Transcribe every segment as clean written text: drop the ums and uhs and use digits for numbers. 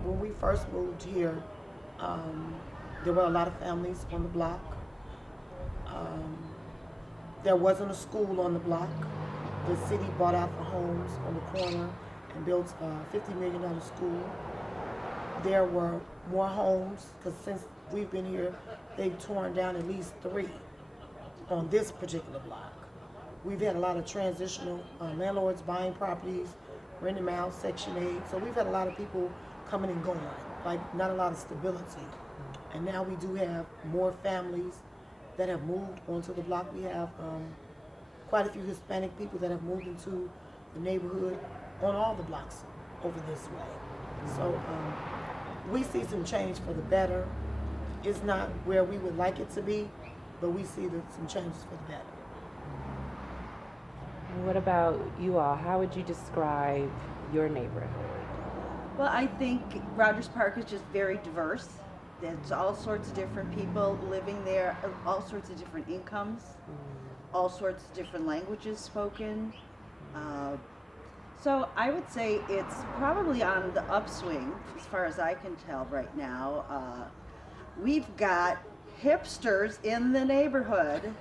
When we first moved here, um, there were a lot of families on the block. Um, there wasn't a school on the block. The city bought out the homes on the corner and built a $50 million school. There were more homes because since we've been here, they've torn down at least three on this particular block. We've had a lot of transitional landlords buying properties, renting them out, Section 8. So we've had a lot of people coming and going, like not a lot of stability. And now we do have more families that have moved onto the block. We have quite a few Hispanic people that have moved into the neighborhood on all the blocks over this way. So we see some change for the better. It's not where we would like it to be, but we see some changes for the better. What about you all? How would you describe your neighborhood? Well, I think Rogers Park is just very diverse. There's all sorts of different people living there, all sorts of different incomes, all sorts of different languages spoken. So I would say it's probably on the upswing, as far as I can tell right now. We've got hipsters in the neighborhood.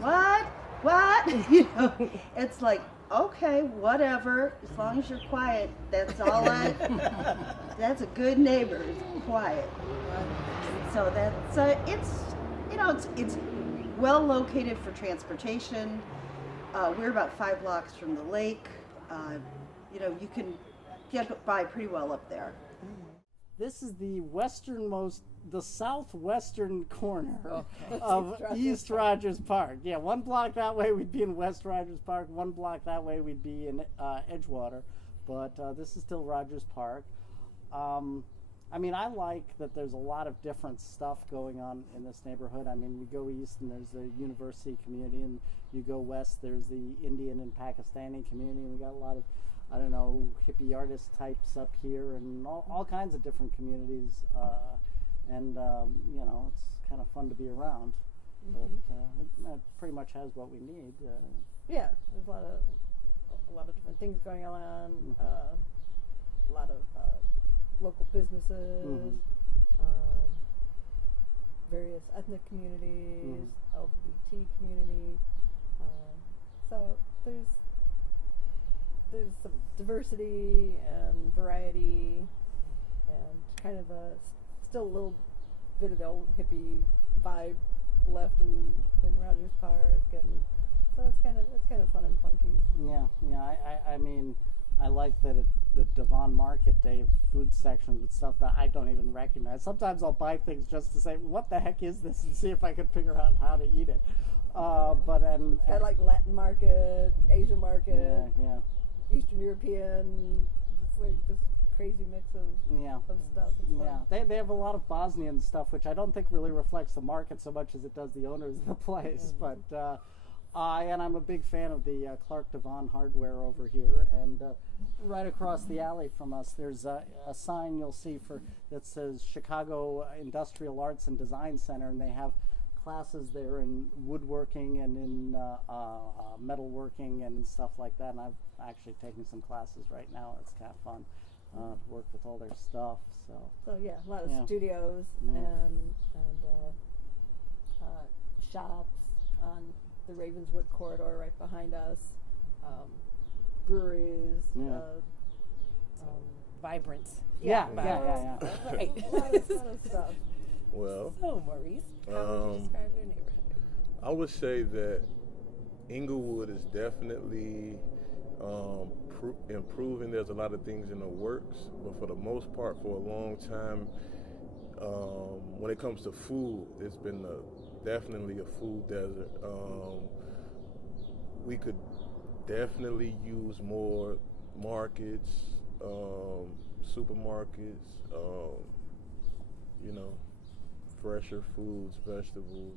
What? What? You know, it's like, okay, whatever, as long as you're quiet, that's all that's a good neighbor, is quiet. So that's, it's well located for transportation. We're about 5 blocks from the lake. You can get by pretty well up there. This is the southwestern corner of East Rogers Park. Yeah, 1 block that way we'd be in West Rogers Park, 1 block that way we'd be in Edgewater, but this is still Rogers Park. I like that there's a lot of different stuff going on in this neighborhood. We go east and there's the university community, and you go west, there's the Indian and Pakistani community, and we got a lot of hippie artist types up here, and all kinds of different communities, it's kind of fun to be around. But it pretty much has what we need. Yeah, there's a lot of different things going on. A lot of local businesses, various ethnic communities, LGBT community. So there's some diversity and variety, and kind of still a little bit of the old hippie vibe left in Rogers Park, and so it's kind of fun and funky. Yeah. I like that the Devon Market Day food sections with stuff that I don't even recognize. Sometimes I'll buy things just to say, what the heck is this, and see if I can figure out how to eat it. It's got like Latin market, Asian market, yeah. Eastern European. It's like this crazy mix of stuff. Yeah, they have a lot of Bosnian stuff, which I don't think really reflects the market so much as it does the owners of the place. But and I'm a big fan of the Clark Devon hardware over here, and right across the alley from us, there's a sign you'll see that says Chicago Industrial Arts and Design Center, and they have classes there in woodworking and in metalworking and stuff like that. And I've actually taken some classes right now. It's kind of fun to work with all their stuff. So yeah, a lot of studios and shops on the Ravenswood corridor right behind us. Breweries. Vibrant. Yeah. Right. A lot of stuff. Well, So, Maurice, how would you describe your neighborhood? I would say that Inglewood is definitely improving. There's a lot of things in the works, but for the most part, for a long time, when it comes to food, it's been definitely a food desert. We could definitely use more markets, supermarkets, fresher foods, vegetables,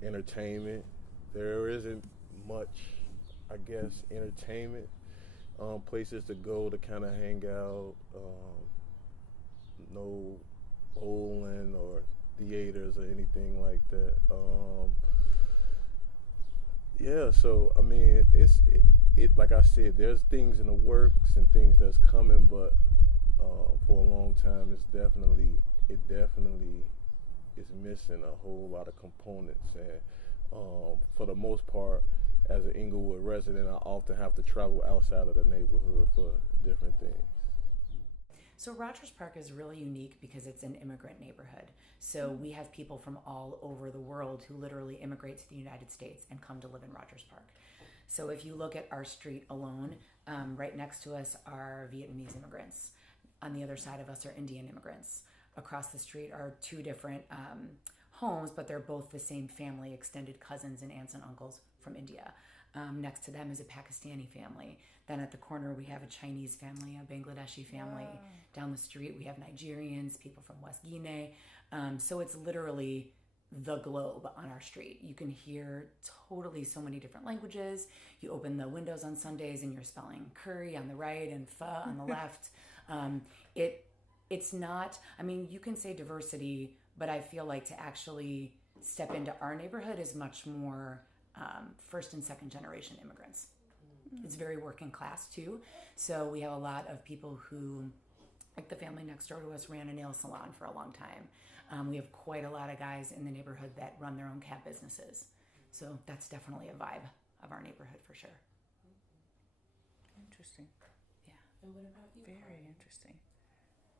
entertainment. There isn't much, I guess, entertainment places to go to kind of hang out. No bowling or theaters or anything like that. So it's like I said, there's things in the works and things that's coming, but for a long time, it definitely is missing a whole lot of components. And for the most part, as an Inglewood resident, I often have to travel outside of the neighborhood for different things. So Rogers Park is really unique because it's an immigrant neighborhood. So we have people from all over the world who literally immigrate to the United States and come to live in Rogers Park. So if you look at our street alone, right next to us are Vietnamese immigrants. On the other side of us are Indian immigrants. Across the street are two different homes, but they're both the same family, extended cousins and aunts and uncles from India. Next to them is a Pakistani family. Then at the corner we have a Chinese family, a Bangladeshi family. Wow. Down the street we have Nigerians, people from West Guinea. So it's literally the globe on our street. You can hear totally so many different languages. You open the windows on Sundays and you're spelling curry on the right and pho on the left. It's not, I mean, you can say diversity, but I feel like to actually step into our neighborhood is much more first and second generation immigrants. It's very working class too. So we have a lot of people who, like the family next door to us ran a nail salon for a long time. We have quite a lot of guys in the neighborhood that run their own cab businesses. So that's definitely a vibe of our neighborhood for sure. Interesting. Yeah. And what about you? Very interesting.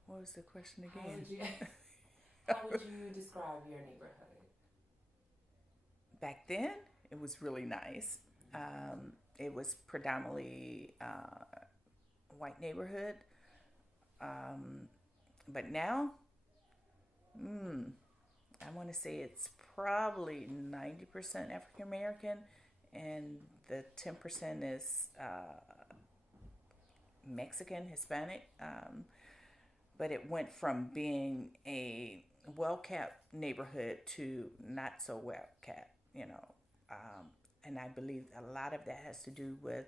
What was the question How again? would you describe your neighborhood? Back then, it was really nice. It was predominantly white neighborhood. But now, I want to say it's probably 90% African American, and the 10% is Mexican, Hispanic. But it went from being a well-kept neighborhood to not so well-kept, you know. And I believe a lot of that has to do with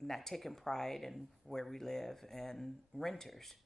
not taking pride in where we live and renters.